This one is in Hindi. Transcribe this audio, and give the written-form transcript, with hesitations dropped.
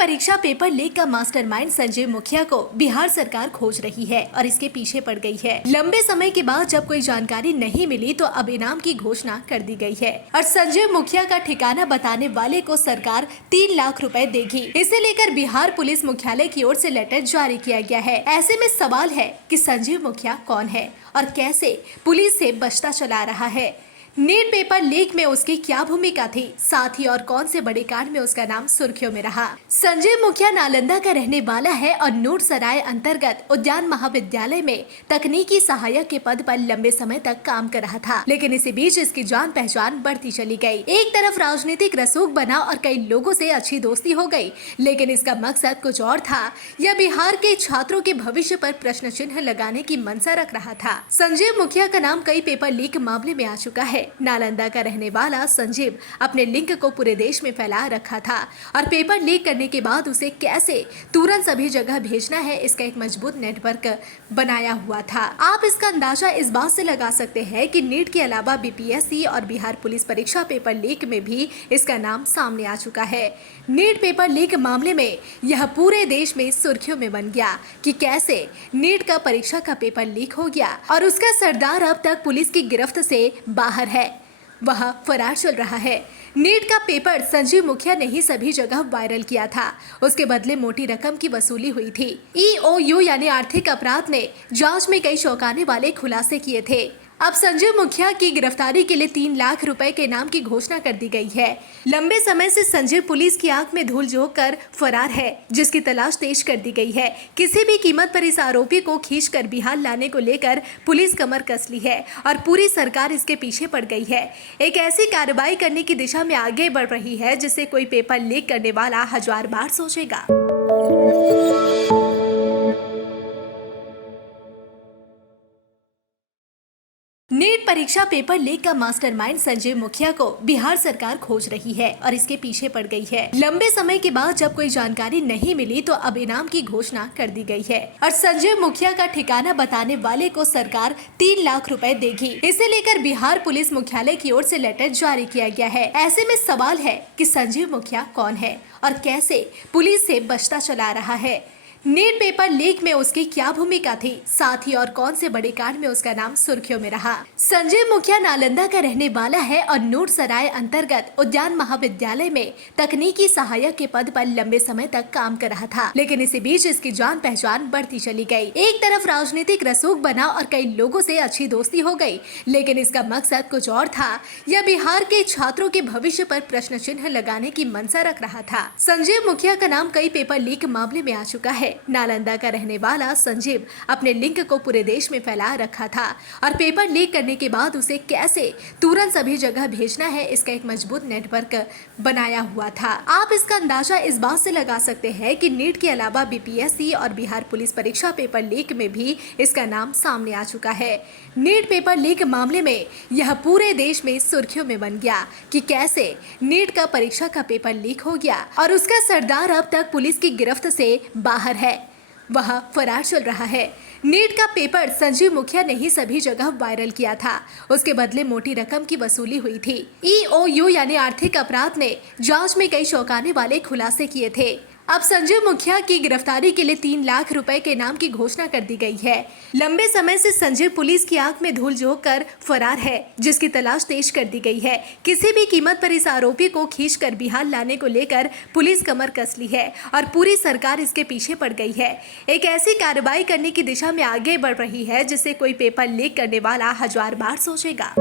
परीक्षा पेपर लीक का मास्टरमाइंड संजय मुखिया को बिहार सरकार खोज रही है और इसके पीछे पड़ गई है। लंबे समय के बाद जब कोई जानकारी नहीं मिली तो अब इनाम की घोषणा कर दी गई है और संजय मुखिया का ठिकाना बताने वाले को सरकार 3 लाख रुपए देगी। इसे लेकर बिहार पुलिस मुख्यालय की ओर से लेटर जारी किया गया है। ऐसे में सवाल है कि संजय मुखिया कौन है और कैसे पुलिस से बचता चला रहा है। नीट पेपर लीक में उसकी क्या भूमिका थी, साथ ही और कौन से बड़े कांड में उसका नाम सुर्खियों में रहा। संजय मुखिया नालंदा का रहने वाला है और नूरसराय अंतर्गत उद्यान महाविद्यालय में तकनीकी सहायक के पद पर लंबे समय तक काम कर रहा था, लेकिन इसी बीच इसकी जान पहचान बढ़ती चली गई। एक तरफ राजनीतिक रसूख बना और कई लोगों से अच्छी दोस्ती हो गई, लेकिन इसका मकसद कुछ और था। यह बिहार के छात्रों के भविष्य पर प्रश्न चिन्ह लगाने की मंशा रख रहा था। संजय मुखिया का नाम कई पेपर लीक मामले में आ चुका है। नालंदा का रहने वाला संजीव अपने लिंक को पूरे देश में फैला रखा था और पेपर लीक करने के बाद उसे कैसे तुरंत सभी जगह भेजना है, इसका एक मजबूत नेटवर्क बनाया हुआ था। आप इसका अंदाजा इस बात से लगा सकते हैं कि नीट के अलावा बीपीएससी और बिहार पुलिस परीक्षा पेपर लीक में भी इसका नाम सामने आ चुका है। नीट पेपर लीक मामले में यह पूरे देश में सुर्खियों में बन गया कि कैसे नीट का परीक्षा का पेपर लीक हो गया और उसका सरदार अब तक पुलिस की गिरफ्त से बाहर है, वह फरार चल रहा है। नीट का पेपर संजीव मुखिया ने ही सभी जगह वायरल किया था। उसके बदले मोटी रकम की वसूली हुई थी। EOU यानी आर्थिक अपराध ने जांच में कई चौंकाने वाले खुलासे किए थे। अब संजय मुखिया की गिरफ्तारी के लिए 3 लाख रुपए के इनाम की घोषणा कर दी गई है। लंबे समय से संजय पुलिस की आंख में धूल झोंक कर फरार है, जिसकी तलाश तेज कर दी गई है। किसी भी कीमत पर इस आरोपी को खींचकर बिहार लाने को लेकर पुलिस कमर कस ली है और पूरी सरकार इसके पीछे पड़ गई है। एक ऐसी कार्रवाई करने की दिशा में आगे बढ़ रही है जिसे कोई पेपर लीक करने वाला 1000 बार सोचेगा। नीट परीक्षा पेपर लीक का मास्टरमाइंड संजय मुखिया को बिहार सरकार खोज रही है और इसके पीछे पड़ गई है। लंबे समय के बाद जब कोई जानकारी नहीं मिली तो अब इनाम की घोषणा कर दी गई है और संजय मुखिया का ठिकाना बताने वाले को सरकार 3 लाख रुपए देगी। इसे लेकर बिहार पुलिस मुख्यालय की ओर से लेटर जारी किया गया है। ऐसे में सवाल है कि संजय मुखिया कौन है और कैसे पुलिस से बचता चला रहा है। नीट पेपर लीक में उसकी क्या भूमिका थी, साथ ही और कौन से बड़े कांड में उसका नाम सुर्खियों में रहा। संजय मुखिया नालंदा का रहने वाला है और नूरसराय अंतर्गत उद्यान महाविद्यालय में तकनीकी सहायक के पद पर लंबे समय तक काम कर रहा था, लेकिन इसी बीच इसकी जान पहचान बढ़ती चली गई। एक तरफ राजनीतिक रसूख बना और कई लोगों से अच्छी दोस्ती हो गई, लेकिन इसका मकसद कुछ और था। यह बिहार के छात्रों के भविष्य पर प्रश्न चिन्ह लगाने की मंशा रख रहा था। संजय मुखिया का नाम कई पेपर लीक मामले में आ चुका है। नालंदा का रहने वाला संजीव अपने लिंक को पूरे देश में फैला रखा था और पेपर लीक करने के बाद उसे कैसे तुरंत सभी जगह भेजना है, इसका एक मजबूत नेटवर्क बनाया हुआ था। आप इसका अंदाजा इस बात से लगा सकते हैं कि नीट के अलावा बीपीएससी और बिहार पुलिस परीक्षा पेपर लीक में भी इसका नाम सामने आ चुका है। नीट पेपर लीक मामले में यह पूरे देश में सुर्खियों में बन गया कि कैसे नीट का परीक्षा का पेपर लीक हो गया और उसका सरदार अब तक पुलिस की गिरफ्त से बाहर है, वह फरार चल रहा है। नीट का पेपर संजीव मुखिया ने ही सभी जगह वायरल किया था। उसके बदले मोटी रकम की वसूली हुई थी। EOU यानी आर्थिक अपराध ने जांच में कई चौंकाने वाले खुलासे किए थे। अब संजय मुखिया की गिरफ्तारी के लिए 3 लाख रुपए के इनाम की घोषणा कर दी गई है। लंबे समय से संजय पुलिस की आंख में धूल झोंक कर फरार है, जिसकी तलाश तेज कर दी गई है। किसी भी कीमत पर इस आरोपी को खींचकर बिहार लाने को लेकर पुलिस कमर कस ली है और पूरी सरकार इसके पीछे पड़ गई है। एक ऐसी कार्रवाई करने की दिशा में आगे बढ़ रही है जिसे कोई पेपर लीक करने वाला 1000 बार सोचेगा।